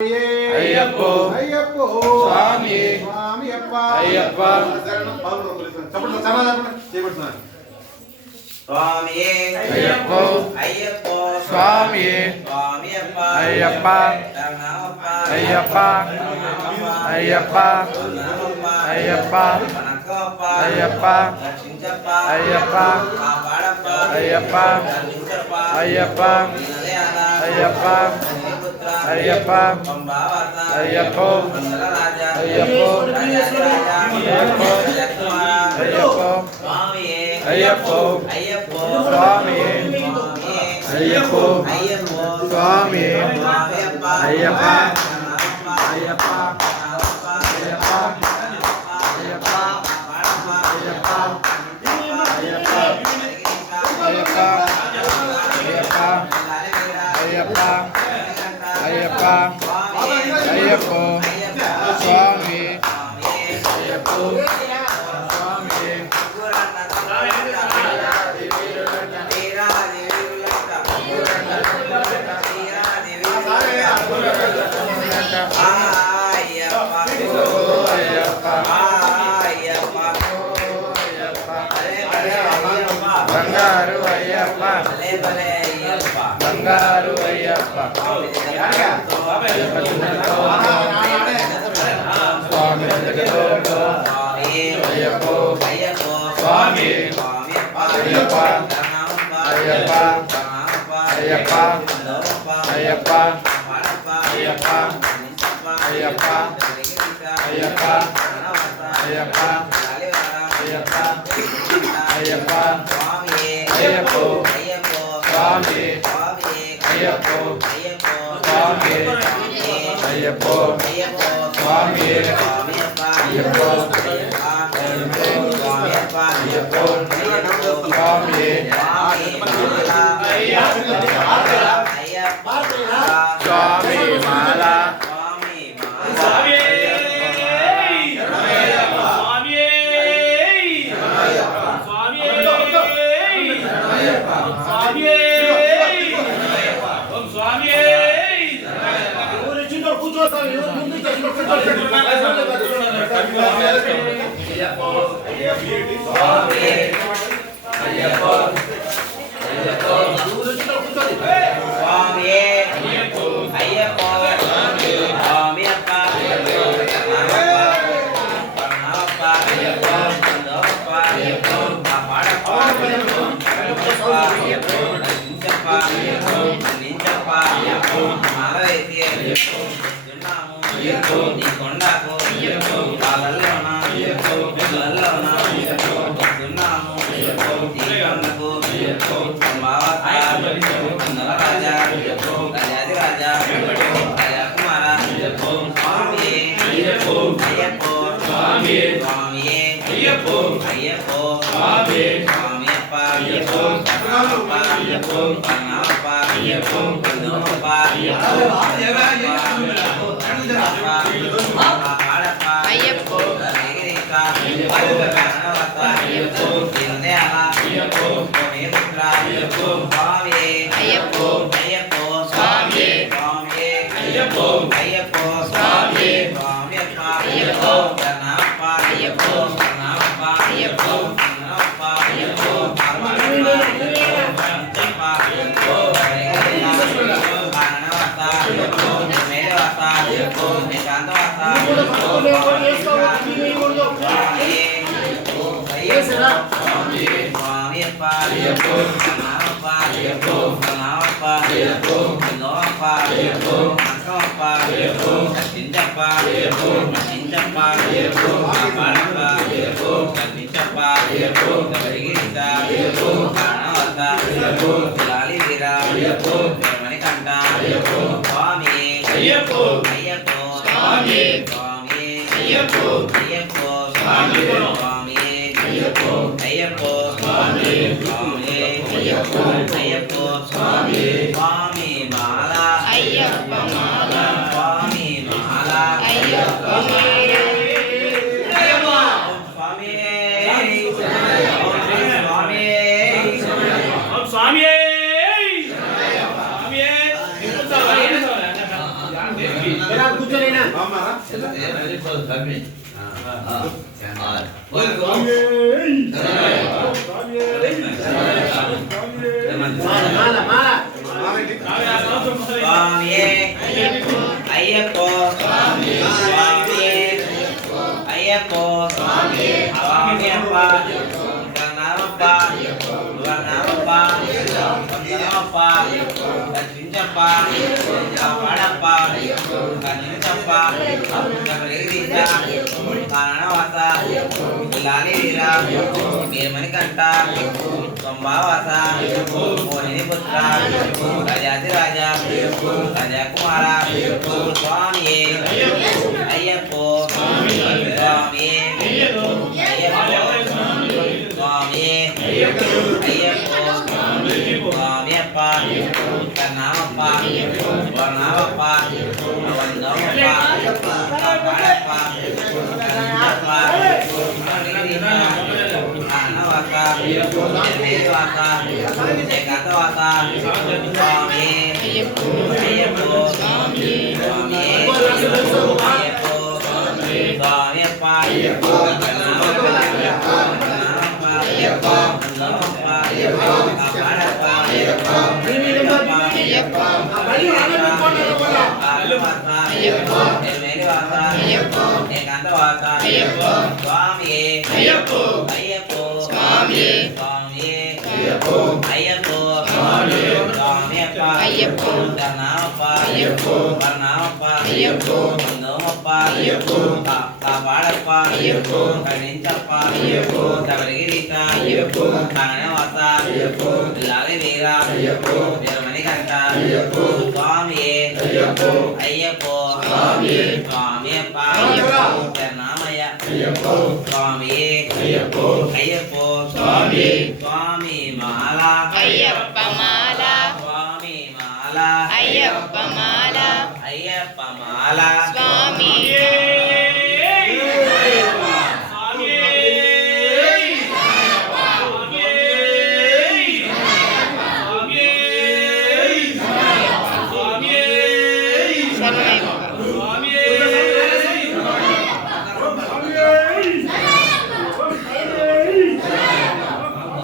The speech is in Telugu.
అయ్యప్పో అయ్యప్పో స్వామి స్వామి అప్ప అయ్యప్ప స్వామి అయ్యప్పో అయ్యప్పో స్వామి స్వామి అప్ప అయ్యప్ప అయ్యప్ప అయ్యప్ప అయ్యప్ప అయ్యప్ప అయ్యప్ప అయ్యప్ప అయ్యప్ప అయ్యప్ప అయ్యప్ప అయ్యప్పో అయ్యప్పో అయ్యప్పో అయ్యప్పో స్వామి అయ్యప్పో స్వామి అయ్యప్ప అయ్యప్ప అయ్యప్ప అయ్యప్పో స్వామి అయ్యప్పో స్వామి బంగారు అయ్యప్ప బంగారు అయ్యప్ప స్వామి అయ్యప్పో స్వామి అయ్యప్ప అయ్యప్ప అయ్యప్ప అయ్యప్ప అయ్యప్ప అయ్యప్ప అయ్యప్ప అయ్యప్ప అయ్యప్ప అయ్యప్ప అయ్యప్పో స్వామి అయ్యప్పో స్వామి అయ్యప్పో స్వామి అయ్యప్పో అయ్యప్పో స్వామి స్వామి మాల స్వామి కూర్చోలేనా అమ్మారా స్వామియే అయ్యప్ప స్వామియే అయ్యప్ప స్వామియప్ప గణప గణప గణప కచించప్ప పడప్ప కచించప్ప గమరేగిరిచ కారణవాస లాలిరా నీర్మణికంఠ సంభావాస మోహిని పుత్ర రాజాది రాజా రాజకుమార స్వామియే అయ్యప్ప స్వామియే స్వామియే అయ్యప్ప స్వామియప్ప కన్నామప్ప వర్ణామప్ప వందమప్ప పాడప్ప కన్నప్ప అన్నవాస నిర్వేదవాస ఏకాంతవాస స్వామియే అయ్యప్ప స్వామియే అయ్యప్ప స్వామియే అయ్యప్ప స్వామియే స్వామియే అయ్యప్ప స్వామియప్ప అయ్యప్ప ధర్నామప్ప అయ్యప్ప వర్ణామప్ప అయ్యప్ప వందమప్ప అయ్యప్ప కాపాడప్ప అయ్యప్ప కరుణించప్ప అయ్యప్ప శబరిగిరీశ అయ్యప్ప కారణవాస అయ్యప్ప లాలివీర అయ్యప్ప వీరమణికంఠ అయ్యప్ప స్వామియే అయ్యప్ప అయ్యప్ప స్వామియే స్వామియప్ప అయ్యప్ప ధర్నామయ్య అయ్యప్ప స్వామియే అయ్యప్ప అయ్యప్ప స్వామియే స్వామి మాల అయ్యప్ప మాల స్వామి మాల అయ్యప్ప మాల అయ్యప్ప మాల స్వామియే